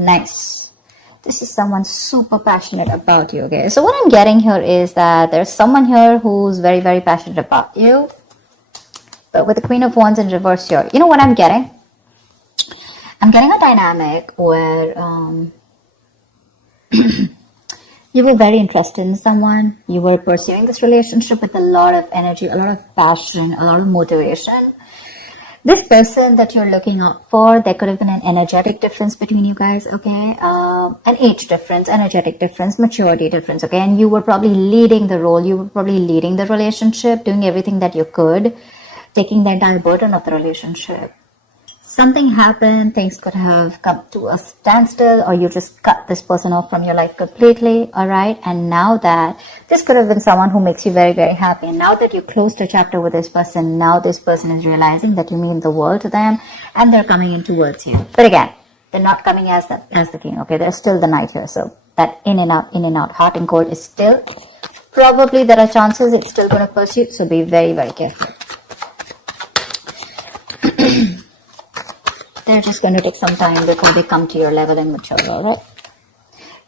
Nice. This is someone super passionate about you, okay? So what I'm getting here is that there's someone here who's very, very passionate about you. But with the Queen of Wands in reverse here, you know what I'm getting? I'm getting a dynamic where you were very interested in someone. You were pursuing this relationship with a lot of energy, a lot of passion, a lot of motivation. This person that you're looking out for, there could have been an energetic difference between you guys, okay? An age difference, energetic difference, maturity difference, okay? And you were probably leading the role. You were probably leading the relationship, doing everything that you could, taking the entire burden of the relationship. Something happened, things could have come to a standstill, or you just cut this person off from your life completely, all right? And now that this could have been someone who makes you very, very happy. And now that you closed a chapter with this person, now this person is realizing that you mean the world to them, and they're coming in towards you. But again, they're not coming as the king, okay? They're still the knight here. So that in and out, hot and cold is still, probably there are chances it's still going to pursue. So be very, very careful. They're just going to take some time before they come to your level and mature, all right?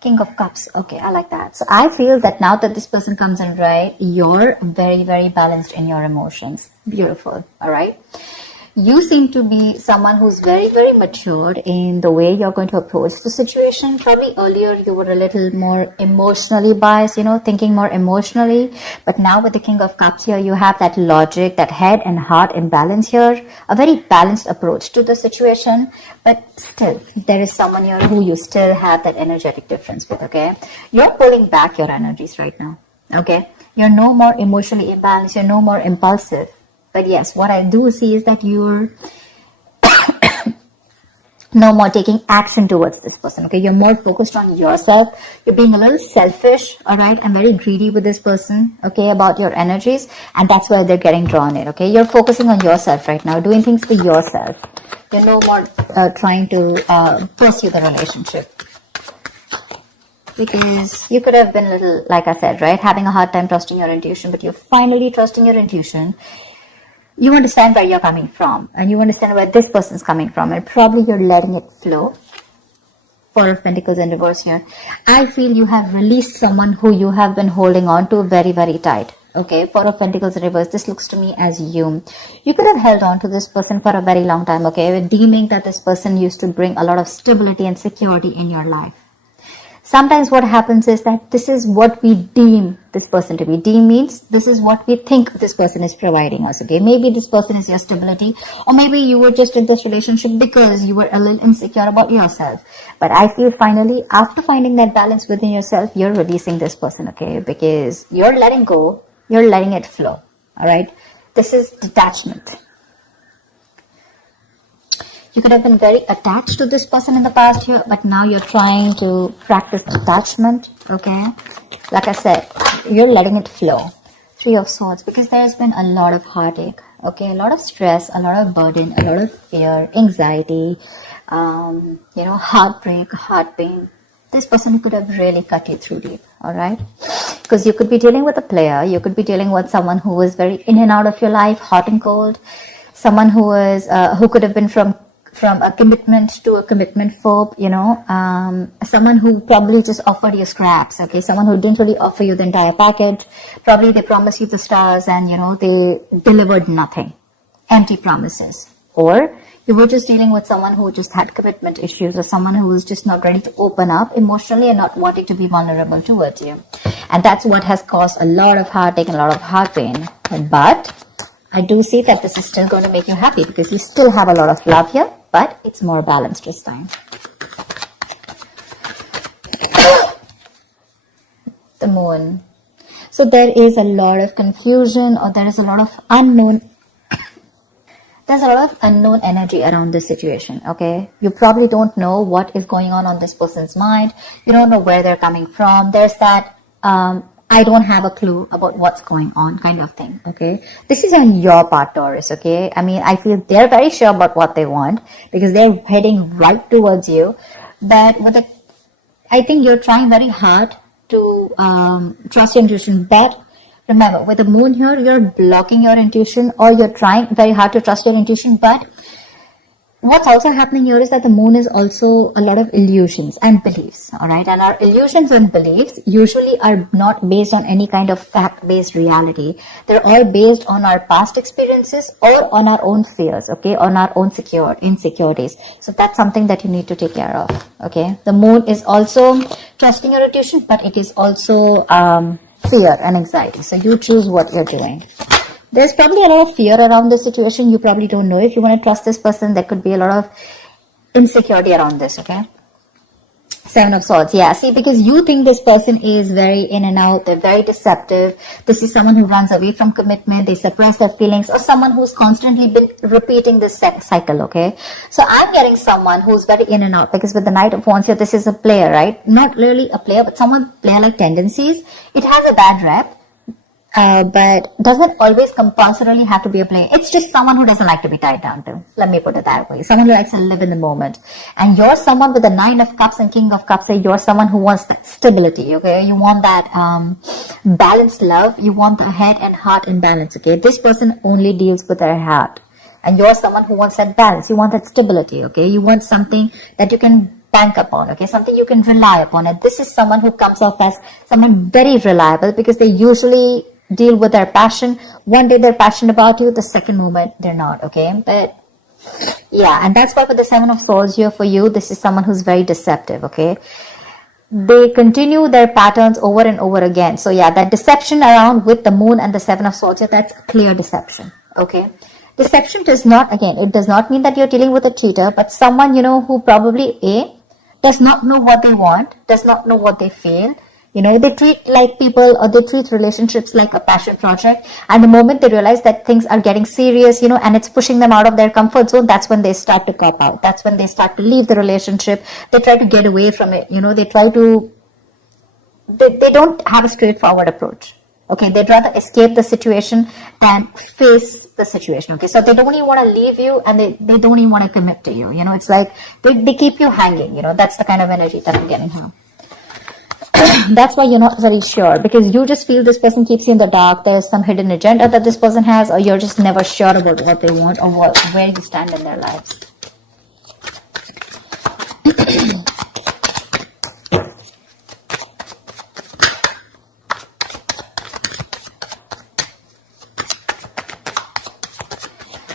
King of Cups. Okay, I like that. So I feel that now that this person comes in, right, you're very, very balanced in your emotions. Beautiful, all right? You seem to be someone who's very, very matured in the way you're going to approach the situation. Probably earlier you were a little more emotionally biased, you know, thinking more emotionally. But now with the King of Cups here, you have that logic, that head and heart imbalance here. A very balanced approach to the situation. But still, there is someone here who you still have that energetic difference with, okay? You're pulling back your energies right now, okay? You're no more emotionally imbalanced. You're no more impulsive. But yes, what I do see is that you're no more taking action towards this person, okay? You're more focused on yourself. You're being a little selfish, all right? And very greedy with this person, okay, about your energies. And that's why they're getting drawn in, okay? You're focusing on yourself right now, doing things for yourself. You're no more trying to pursue the relationship. Because you could have been a little, like I said, right? Having a hard time trusting your intuition, but you're finally trusting your intuition. You understand where you're coming from, and you understand where this person's coming from, and probably you're letting it flow. Four of Pentacles in reverse here. I feel you have released someone who you have been holding on to very, very tight. Okay, Four of Pentacles in reverse. This looks to me as you. You could have held on to this person for a very long time, okay, deeming that this person used to bring a lot of stability and security in your life. Sometimes what happens is that this is what we deem this person to be. Deem means this is what we think this person is providing us, okay? Maybe this person is your stability, or maybe you were just in this relationship because you were a little insecure about yourself. But I feel finally, after finding that balance within yourself, you're releasing this person, okay? Because you're letting go, you're letting it flow, all right? This is detachment. You could have been very attached to this person in the past here, but now you're trying to practice detachment, okay? Like I said, you're letting it flow. Three of Swords, because there's been a lot of heartache, okay? A lot of stress, a lot of burden, a lot of fear, anxiety, heartbreak, heart pain. This person could have really cut you through deep, all right? Because you could be dealing with a player. You could be dealing with someone who was very in and out of your life, hot and cold. Someone who was, who could have been from a commitment to a commitment phobe, someone who probably just offered you scraps, okay? Someone who didn't really offer you the entire package. Probably they promised you the stars and, they delivered nothing. Empty promises. Or you were just dealing with someone who just had commitment issues, or someone who was just not ready to open up emotionally and not wanting to be vulnerable towards you. And that's what has caused a lot of heartache and a lot of heart pain. But I do see that this is still going to make you happy, because you still have a lot of love here, but it's more balanced this time. The Moon. So there is a lot of confusion, or there is a lot of unknown. There's a lot of unknown energy around this situation, okay? You probably don't know what is going on this person's mind. You don't know where they're coming from. There's that, I don't have a clue about what's going on kind of thing, okay? This is on your part, Taurus, okay? I mean, I feel they're very sure about what they want, because they're heading right towards you. But I think you're trying very hard to trust your intuition. But remember, with the Moon here, you're blocking your intuition, or you're trying very hard to trust your intuition, but what's also happening here is that the moon is also a lot of illusions and beliefs, all right? And our illusions and beliefs usually are not based on any kind of fact-based reality. They're all based on our past experiences or on our own fears, okay? On our own insecurities. So that's something that you need to take care of, okay? The moon is also trusting your intuition, but it is also fear and anxiety. So you choose what you're doing. There's probably a lot of fear around this situation. You probably don't know if you want to trust this person. There could be a lot of insecurity around this, okay? Seven of Swords, yeah. See, because you think this person is very in and out. They're very deceptive. This is someone who runs away from commitment. They suppress their feelings, or someone who's constantly been repeating this cycle, okay? So I'm getting someone who's very in and out, because with the Knight of Wands here, this is a player, right? Not really a player, but someone player-like tendencies. It has a bad rep. But doesn't always compulsorily have to be a player. It's just someone who doesn't like to be tied down to. Let me put it that way. Someone who likes to live in the moment. And you're someone with the 9 of Cups and King of Cups. So you're someone who wants that stability, okay? You want that balanced love. You want the head and heart in balance, okay? This person only deals with their heart. And you're someone who wants that balance. You want that stability, okay? You want something that you can bank upon, okay? Something you can rely upon. And this is someone who comes off as someone very reliable, because they usually deal with their passion. One day they're passionate about you, the second moment they're not, okay? But yeah, and that's why with the 7 of Swords here for you, this is someone who's very deceptive, okay? They continue their patterns over and over again. So yeah, that deception around with the moon and the 7 of Swords here, that's clear deception, okay? Deception does not, again, it does not mean that you're dealing with a cheater, but someone, you know, who probably does not know what they want, does not know what they feel. You know, they treat like people, or they treat relationships like a passion project. And the moment they realize that things are getting serious, you know, and it's pushing them out of their comfort zone, that's when they start to cop out. That's when they start to leave the relationship. They try to get away from it. You know, they don't have a straightforward approach. Okay, they'd rather escape the situation than face the situation. Okay, so they don't even want to leave you, and they don't even want to commit to you. You know, it's like they keep you hanging. You know, that's the kind of energy that I'm getting here. That's why you're not very sure, because you just feel this person keeps you in the dark. There's some hidden agenda that this person has, or you're just never sure about what they want or where you stand in their lives.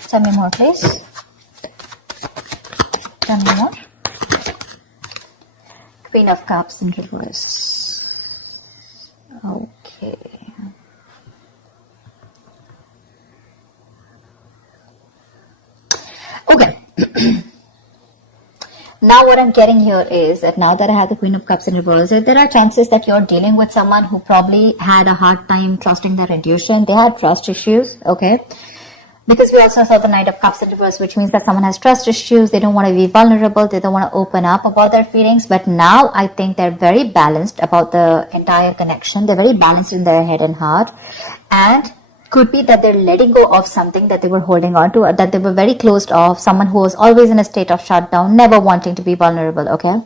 Tell me more, please. Tell me more. Queen of Cups in reverse. Okay. Okay. Now what I'm getting here is that now that I have the Queen of Cups in reverse, there are chances that you're dealing with someone who probably had a hard time trusting their intuition. They had trust issues, okay? Because we also saw the Knight of Cups in reverse, which means that someone has trust issues. They don't want to be vulnerable. They don't want to open up about their feelings. But now I think they're very balanced about the entire connection. They're very balanced in their head and heart. And could be that they're letting go of something that they were holding on to, or that they were very closed off. Someone who was always in a state of shutdown, never wanting to be vulnerable, okay?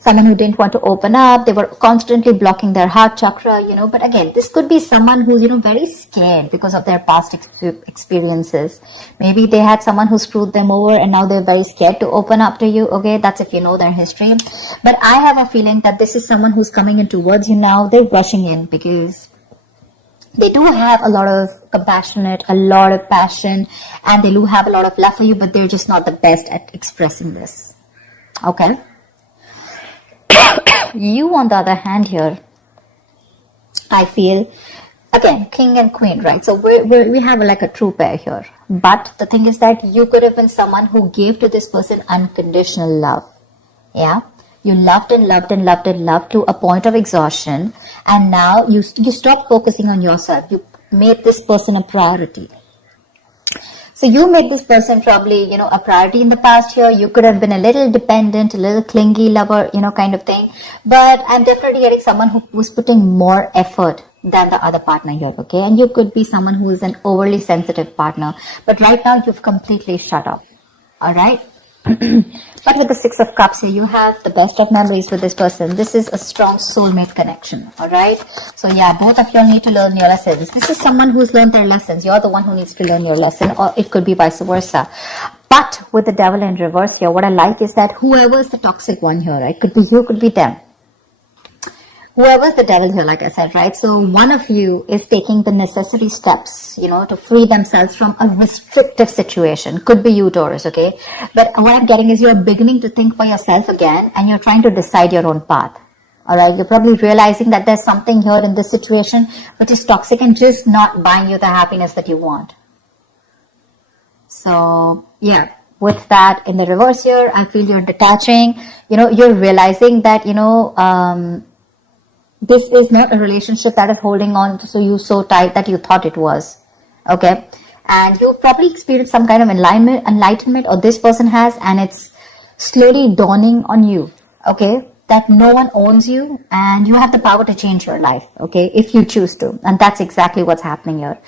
Someone who didn't want to open up. They were constantly blocking their heart chakra, you know. But again, this could be someone who's, you know, very scared because of their past experiences. Maybe they had someone who screwed them over, and now they're very scared to open up to you, okay? That's if you know their history. But I have a feeling that this is someone who's coming in towards you now. They're rushing in because they do have a lot of compassionate, a lot of passion, and they do have a lot of love for you, but they're just not the best at expressing this, okay? You, on the other hand here, I feel, again, king and queen, right? So we have like a true pair here. But the thing is that you could have been someone who gave to this person unconditional love. Yeah? You loved and loved and loved and loved to a point of exhaustion. And now you stopped focusing on yourself. You made this person a priority. So you made this person probably, you know, a priority in the past year. You could have been a little dependent, a little clingy lover, you know, kind of thing. But I'm definitely getting someone who's putting more effort than the other partner here, okay? And you could be someone who is an overly sensitive partner. But right now, you've completely shut up, all right? But with the 6 of Cups here, you have the best of memories with this person. This is a strong soulmate connection, all right? So yeah, both of you need to learn your lessons. This is someone who's learned their lessons. You're the one who needs to learn your lesson, or it could be vice versa. But with the devil in reverse here, what I like is that whoever is the toxic one here, right? Could be you, could be them. Whoever's the devil here, like I said, right? So one of you is taking the necessary steps, to free themselves from a restrictive situation. Could be you, Taurus, okay? But what I'm getting is you're beginning to think for yourself again, and you're trying to decide your own path. All right, you're probably realizing that there's something here in this situation which is toxic and just not buying you the happiness that you want. So, yeah, with that in the reverse here, I feel you're detaching. You're realizing that, this is not a relationship that is holding on to you so tight that you thought it was. Okay. And you probably experienced some kind of enlightenment, or this person has, and it's slowly dawning on you. Okay. That no one owns you and you have the power to change your life. Okay. If you choose to. And that's exactly what's happening here.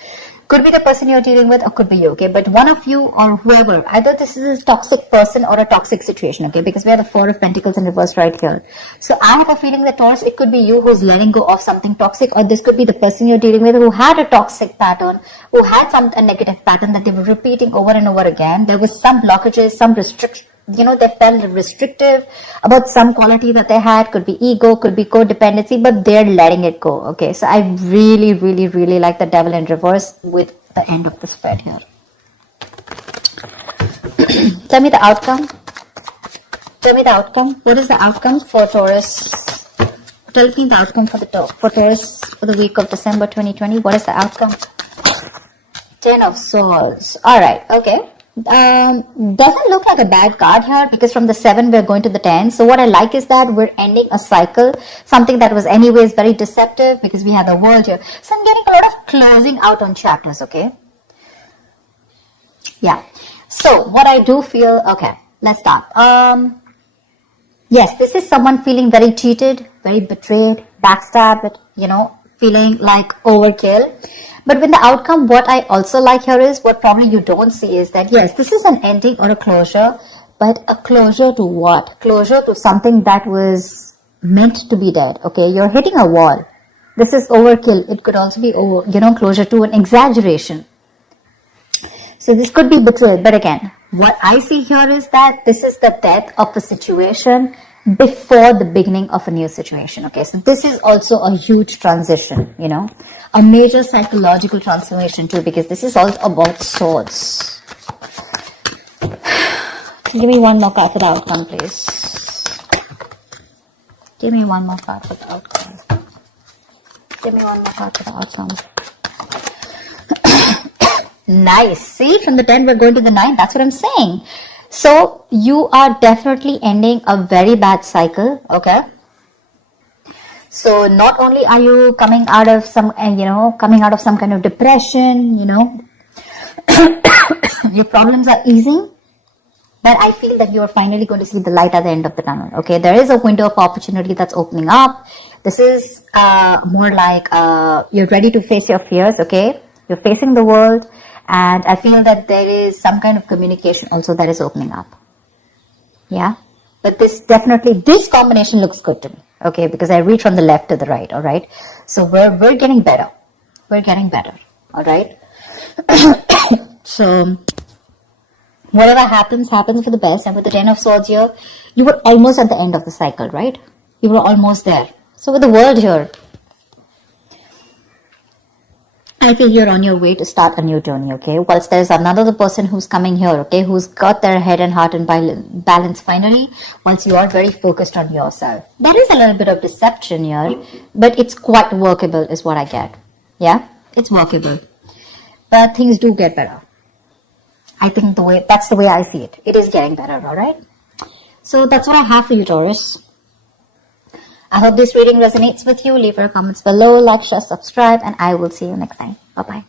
Could be the person you're dealing with, or could be you, okay? But one of you or whoever, either this is a toxic person or a toxic situation, okay? Because we have the Four of Pentacles in reverse right here. So I have a feeling that, Taurus, it could be you who's letting go of something toxic, or this could be the person you're dealing with who had a toxic pattern, who had a negative pattern that they were repeating over and over again. There was some blockages, some restriction. They felt restrictive about some quality that they had. Could be ego, could be codependency, but they're letting it go. Okay, so I really, really, really like the devil in reverse with the end of the spread here. Tell me the outcome. Tell me the outcome. What is the outcome for Taurus? Tell me the outcome for Taurus for the week of December 2020. What is the outcome? 10 of Swords. All right. Okay. Doesn't look like a bad card here, because from the 7 we're going to the 10. So what I like is that we're ending a cycle, something that was anyways very deceptive, because we have the World here. So I'm getting a lot of closing out on chapters. Okay, yeah. So what I do feel, okay, let's start. Yes, this is someone feeling very cheated, very betrayed, backstabbed, feeling like overkill. But with the outcome, what I also like here is, what probably you don't see is that, yes, this is an ending or a closure, but a closure to what? Closure to something that was meant to be dead. Okay, you're hitting a wall. This is overkill. It could also be, closure to an exaggeration. So this could be betrayal. But again, what I see here is that this is the death of a situation before the beginning of a new situation. Okay, so this is also a huge transition, a major psychological transformation too, because this is all about swords. Give me one more card for the outcome, please. Give me one more card for the outcome. Give me one more card for the outcome. Nice. See, from the 10 we're going to the 9. That's what I'm saying. So you are definitely ending a very bad cycle. Okay. So not only are you coming out of some kind of depression, your problems are easing, but I feel that you are finally going to see the light at the end of the tunnel. Okay, there is a window of opportunity that's opening up. This is more like you're ready to face your fears. Okay, you're facing the world. And I feel that there is some kind of communication also that is opening up. Yeah. But this combination looks good to me. Okay. Because I read from the left to the right. All right. So we're getting better. We're getting better. All right. So whatever happens for the best. And with the 10 of Swords here, you were almost at the end of the cycle, right? You were almost there. So with the World here, I feel you're on your way to start a new journey, okay? Whilst there's another person who's coming here, okay, who's got their head and heart in balance finally, once you are very focused on yourself. There is a little bit of deception here, but it's quite workable is what I get. Yeah, it's workable. But things do get better. I think that's the way I see it. It is getting better, all right? So that's what I have for you, Taurus. I hope this reading resonates with you. Leave your comments below, like, share, subscribe, and I will see you next time. Bye-bye.